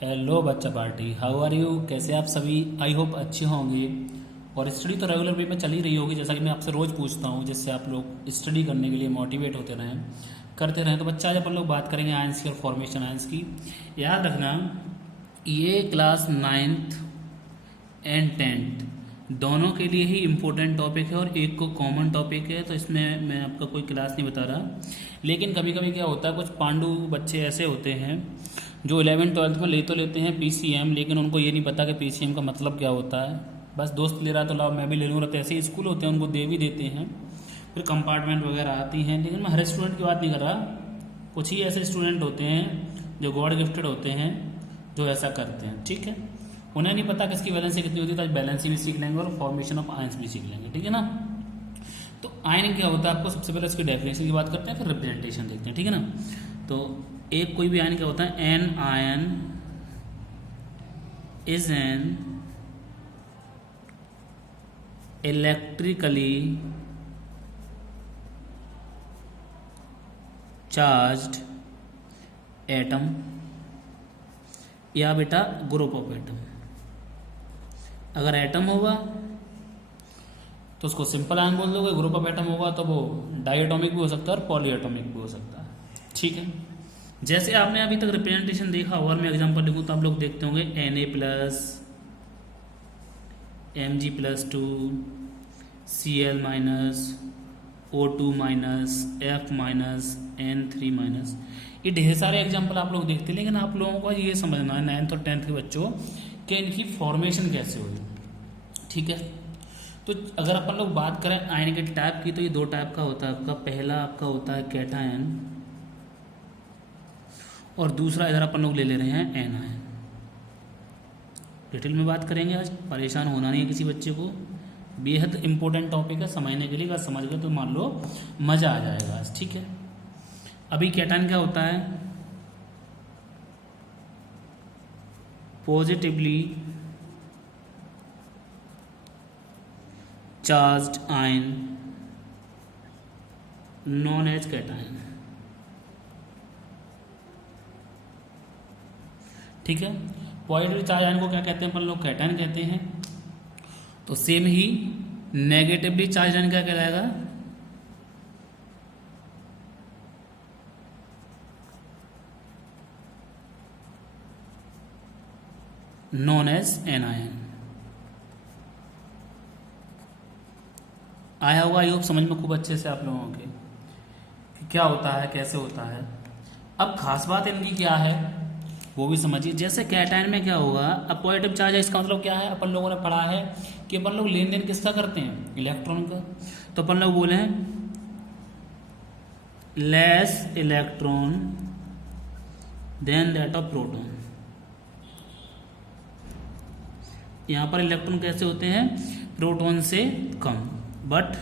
Hello बच्चा party, how are you? कैसे आप सभी? आई होप अच्छे होंगे। और स्टडी तो रेगुलर वे में चल ही रही होगी, जैसा कि मैं आपसे रोज़ पूछता हूँ, जिससे आप लोग स्टडी करने के लिए मोटिवेट होते रहें, करते रहें। तो बच्चा, आज अपन लोग बात करेंगे आयंस की और फॉर्मेशन आयंस की। याद रखना, ये क्लास 9th एंड 10th दोनों के लिए ही इम्पोर्टेंट टॉपिक है और एक को कॉमन टॉपिक है, तो इसमें मैं आपका कोई क्लास नहीं बता रहा। लेकिन कभी कभी क्या होता है, कुछ पांडु बच्चे ऐसे होते हैं जो 11th-12th में ले तो लेते हैं पीसीएम, लेकिन उनको ये नहीं पता कि पीसीएम का मतलब क्या होता है। बस दोस्त ले रहा तो लाओ मैं भी ले लूँगा, तो ऐसे स्कूल होते हैं, उनको दे भी देते हैं, फिर कंपार्टमेंट वगैरह आती हैं। लेकिन मैं हर स्टूडेंट की बात नहीं कर रहा, कुछ ही ऐसे स्टूडेंट होते हैं जो गॉड गिफ्टेड होते हैं, जो ऐसा करते हैं। ठीक है, उन्हें नहीं पता किसकी वैलेंसी कितनी होती है, तो आज बैलेंसी भी सीख लेंगे और फॉर्मेशन ऑफ आयंस भी सीख लेंगे। ठीक है ना। तो आयन क्या होता है, आपको सबसे पहले उसकी डेफिनेशन की बात करते हैं, फिर रिप्रेजेंटेशन देखते हैं। ठीक है ना। तो एक कोई भी आयन क्या होता है, an ion is an electrically charged atom या बेटा ग्रुप ऑफ एटम। अगर एटम होगा तो उसको सिंपल आयन बोल दोगे, ग्रुप ऑफ एटम होगा तो वो डाइएटॉमिक भी हो सकता है और पॉलीएटॉमिक भी हो सकता है। ठीक है, जैसे आपने अभी तक रिप्रेजेंटेशन देखा होगा, मैं एग्जांपल लिखूं तो आप लोग देखते होंगे Na+, Mg+2, Cl-, O2-, F-, N3-। ये ढेर सारे एग्जाम्पल आप लोग देखते हैं, लेकिन आप लोगों को ये समझना है 9th और 10th के बच्चों कि इनकी फॉर्मेशन कैसे हुई। ठीक है, तो अगर अपन लोग बात करें आयन के टाइप की, तो ये दो टाइप का होता है आपका। पहला आपका होता है कैटायन और दूसरा इधर अपन लोग ले ले रहे हैं एनायन। डिटेल में बात करेंगे आज, परेशान होना नहीं है किसी बच्चे को, बेहद इंपॉर्टेंट टॉपिक है समझने के लिए। अगर समझ गए तो मान लो मजा आ जाएगा आज। ठीक है, अभी कैटायन क्या होता है, positively charged ion known as cation. ठीक है, पॉजिटिव चार्ज आयन को क्या कहते हैं अपन लोग, कैटायन कहते हैं। तो सेम ही नेगेटिवली चार्ज आयन क्या कहलाएगा, नॉन एज एनायन। आया होगा आई होप समझ में खूब अच्छे से आप लोगों के कि क्या होता है, कैसे होता है। अब खास बात इनकी क्या है वो भी समझिए। जैसे कैटायन में क्या होगा, अब पॉजिटिव चार्ज है, इसका मतलब क्या है, अपन लोगों ने पढ़ा है कि अपन लोग लेन देन किसका करते हैं, इलेक्ट्रॉन का। तो अपन लोग बोले हैं less electron than that of proton. यहां पर इलेक्ट्रॉन कैसे होते हैं, प्रोटॉन से कम। But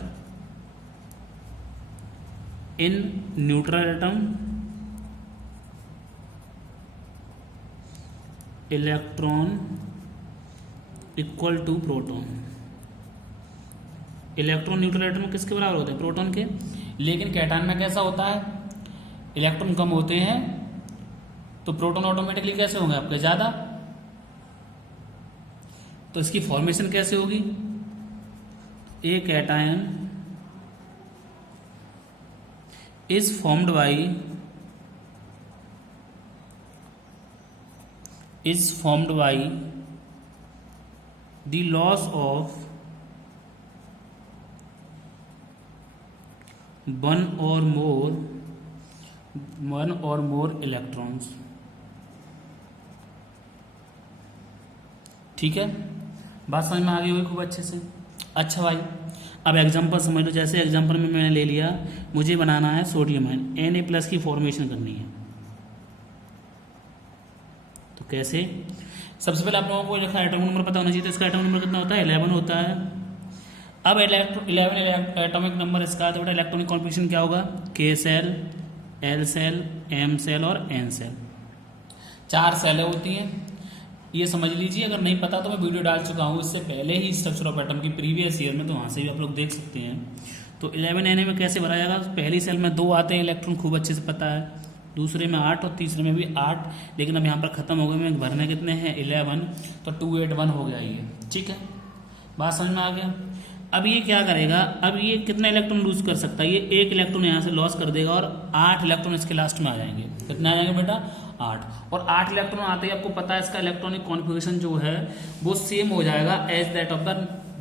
in neutral atom electron equal to proton. Electron neutral atom किसके बराबर होते हैं, प्रोटॉन के। लेकिन कैटायन में कैसा होता है, इलेक्ट्रॉन कम होते हैं तो प्रोटॉन ऑटोमेटिकली कैसे होंगे आपके, ज्यादा। तो इसकी फॉर्मेशन कैसे होगी, a cation is formed by the loss of one or more electrons। ठीक है, बात समझ में आ गई होगी खूब अच्छे से। अच्छा भाई, अब एग्जांपल समझ लो। जैसे एग्जांपल में मैंने ले लिया, मुझे बनाना है सोडियम आयन, Na+ की फॉर्मेशन करनी है। तो कैसे, सबसे पहले आप लोगों को लिखा एटॉमिक नंबर पता होना चाहिए। तो इसका एटॉमिक नंबर कितना होता है, 11 होता है। अब 11 एटॉमिक नंबर इसका, तो बेटा इलेक्ट्रॉनिक कॉन्फिगरेशन क्या होगा, K shell, L shell, M shell और N सेल। 4 सेलें होती हैं, ये समझ लीजिए। अगर नहीं पता तो मैं वीडियो डाल चुका हूँ इससे पहले ही, स्ट्रक्चर ऑफ एटम की प्रीवियस ईयर में, तो वहाँ से भी आप लोग देख सकते हैं। तो 11 Na में कैसे भरा जाएगा, पहली सेल में 2 आते हैं इलेक्ट्रॉन, खूब अच्छे से पता है। दूसरे में 8 और तीसरे में भी 8, लेकिन अब यहाँ पर ख़त्म हो गए, में भरने कितने हैं 11, तो 281 हो गया ये। ठीक है, बात समझ में आ गया। अब ये क्या करेगा, अब ये कितना इलेक्ट्रॉन लूज कर सकता है, ये 1 इलेक्ट्रॉन यहाँ से लॉस कर देगा और 8 इलेक्ट्रॉन इसके लास्ट में आ जाएंगे। कितना आ जाएंगे बेटा 8, और 8 इलेक्ट्रॉन आते ही आपको पता है इसका इलेक्ट्रॉनिक कॉन्फ़िगरेशन जो है वो सेम हो जाएगा as that of the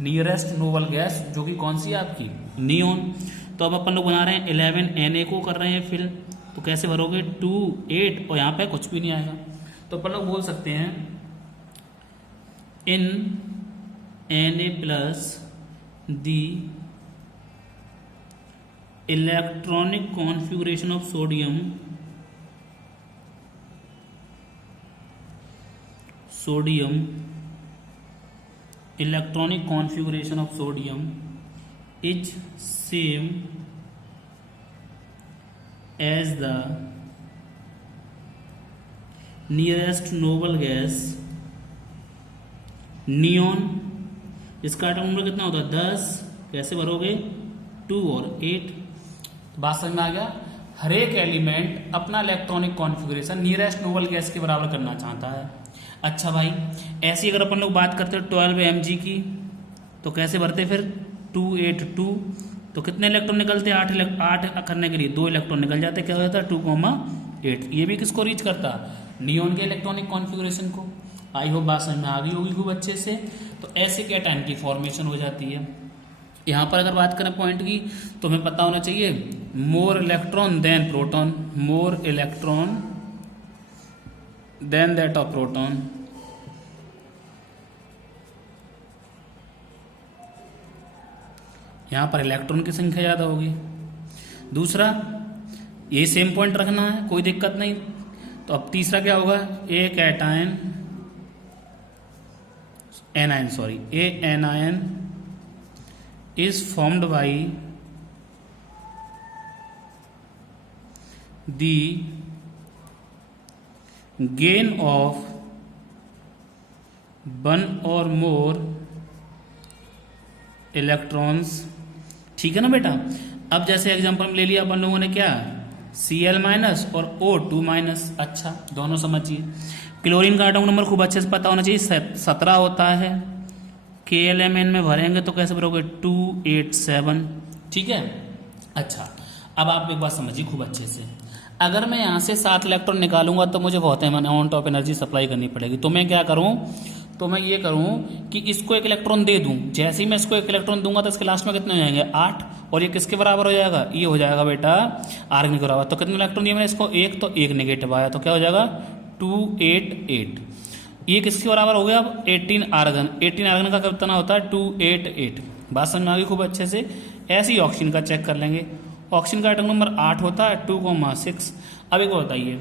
nearest noble gas, जो कि कौन सी है आपकी नियोन। तो अब अपन लोग बना रहे हैं 11 Na को कर रहे हैं फिल, तो कैसे भरोगे 2 8 और यहाँ पे कुछ भी नहीं आएगा, तो अपन लोग बोल सकते हैं इन Na plus the electronic configuration of sodium electronic configuration of sodium is same as the nearest noble gas neon। इसका एटम नंबर कितना होता है 10, कैसे भरोगे 2 और 8। बात समझ में आ गया। हर एक एलिमेंट अपना electronic configuration nearest noble gas के बराबर करना चाहता है। अच्छा भाई, ऐसी अगर अपन लोग बात करते हैं 12 Mg की, तो कैसे भरते फिर 282, तो कितने इलेक्ट्रॉन निकलते हैं 8 करने के लिए 2 इलेक्ट्रॉन निकल जाते, क्या हो जाता है 2,8। ये भी किसको रीच करता, नियोन के इलेक्ट्रॉनिक कॉन्फ़िगरेशन को। आई होप बात समझ में आ गई होगी खूब अच्छे से। तो ऐसे कैटायन की फॉर्मेशन हो जाती है। यहाँ पर अगर बात करें पॉइंट की, तो हमें पता होना चाहिए more electron than proton, more electron than that of proton. यहाँ पर इलेक्ट्रॉन की संख्या ज़्यादा होगी। दूसरा, ये सेम पॉइंट रखना है, कोई दिक्कत नहीं। तो अब तीसरा क्या होगा, ए cation anion, sorry, a anion is formed by the gain of one or more electrons। ठीक है ना बेटा। अब जैसे एग्जांपल ले लिया अपन लोगों ने क्या, Cl- और O2-। अच्छा, दोनों समझिए। क्लोरीन का एटम नंबर खूब अच्छे से पता होना चाहिए, 17 होता है। KLMN में भरेंगे तो कैसे भरोगे 287। ठीक है। अच्छा, अब आप एक बात समझिए खूब अच्छे से, अगर मैं यहाँ से 7 इलेक्ट्रॉन निकालूंगा तो मुझे बहुत अमाउंट ऑफ एनर्जी सप्लाई करनी पड़ेगी। तो मैं क्या करूँ, तो मैं ये करूँ कि इसको 1 इलेक्ट्रॉन दे दूँ। जैसे ही मैं इसको 1 इलेक्ट्रॉन दूंगा तो इसके लास्ट में कितने हो जाएंगे 8, और ये किसके बराबर हो जाएगा, ये हो जाएगा बेटा आर्गन के बराबर। तो कितने इलेक्ट्रॉन दिए मैंने इसको, 1, तो 1 नेगेटिव आया, तो क्या हो जाएगा 288। ये किसके बराबर हो गया अब 18 आर्गन। 18 आर्गन का कितना होता है 288। बात समझ में आ गई खूब अच्छे से। ऐसे ही ऑक्सीजन का चेक कर लेंगे। ऑक्सीजन का एटम नंबर 8 होता है 2,6। अब एक बताइए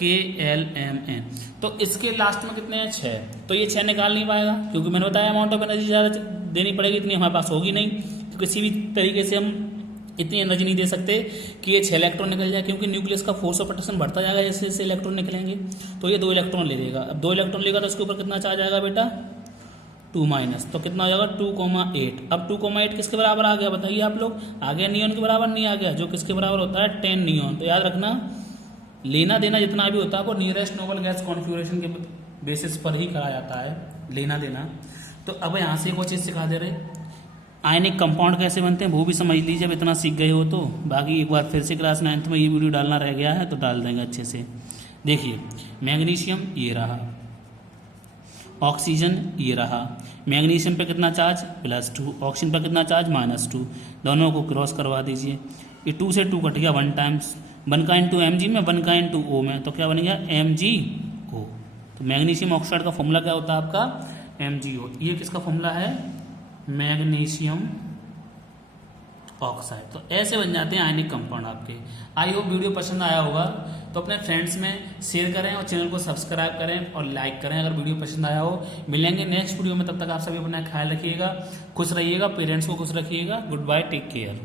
KLMN, तो इसके लास्ट में कितने हैं 6, तो ये 6 निकाल नहीं पाएगा, क्योंकि मैंने बताया अमाउंट ऑफ एनर्जी ज़्यादा देनी पड़ेगी, इतनी हमारे पास होगी नहीं। तो किसी भी तरीके से हम इतनी एनर्जी नहीं दे सकते कि ये 6 इलेक्ट्रॉन निकल जाए, क्योंकि न्यूक्लियस का फोर्स ऑफ अट्रैक्शन बढ़ता जाएगा जैसे जैसे इलेक्ट्रॉन निकलेंगे। तो ये 2 इलेक्ट्रॉन ले लेगा। अब 2 इलेक्ट्रॉन लेगा तो उसके ऊपर कितना चार्ज आएगा बेटा 2-, तो कितना हो जाएगा 2,8। अब 2,8 किसके बराबर आ गया बताइए आप लोग, आ गया नियॉन के बराबर नहीं आ गया, जो किसके बराबर होता है 10 नियॉन। तो याद रखना, लेना देना जितना भी होता है वो नियरेस्ट नोबल गैस कॉन्फ़िगरेशन के बेसिस पर ही करा जाता है, लेना देना। तो अब यहाँ से एक और चीज़ सिखा दे रहे, आयनिक कंपाउंड कैसे बनते हैं वो भी समझ लीजिए। अब इतना सीख गए हो तो बाकी एक बार फिर से क्लास 9th में ये वीडियो डालना रह गया है तो डाल देंगे अच्छे से। देखिए, मैग्नीशियम ये रहा, ऑक्सीजन ये रहा। मैग्नीशियम पे कितना चार्ज +2, ऑक्सीजन पर कितना चार्ज -2। दोनों को क्रॉस करवा दीजिए। ये 2 से 2 कट गया 1 टाइम्स, 1 का इंटू Mg में 1 का इंटू O में, तो क्या बन गया MgO। तो मैग्नीशियम ऑक्साइड का फॉर्मूला क्या होता है आपका MgO। ये किसका फॉर्मूला है मैग्नीशियम ऑक्साइड। तो ऐसे बन जाते हैं आयनिक कंपाउंड आपके। आई होप वीडियो पसंद आया होगा तो अपने फ्रेंड्स में शेयर करें और चैनल को सब्सक्राइब करें और लाइक करें अगर वीडियो पसंद आया हो। मिलेंगे नेक्स्ट वीडियो में, तब तक आप सभी अपना ख्याल रखिएगा, खुश रहिएगा, पेरेंट्स को खुश रखिएगा। Good bye, take care.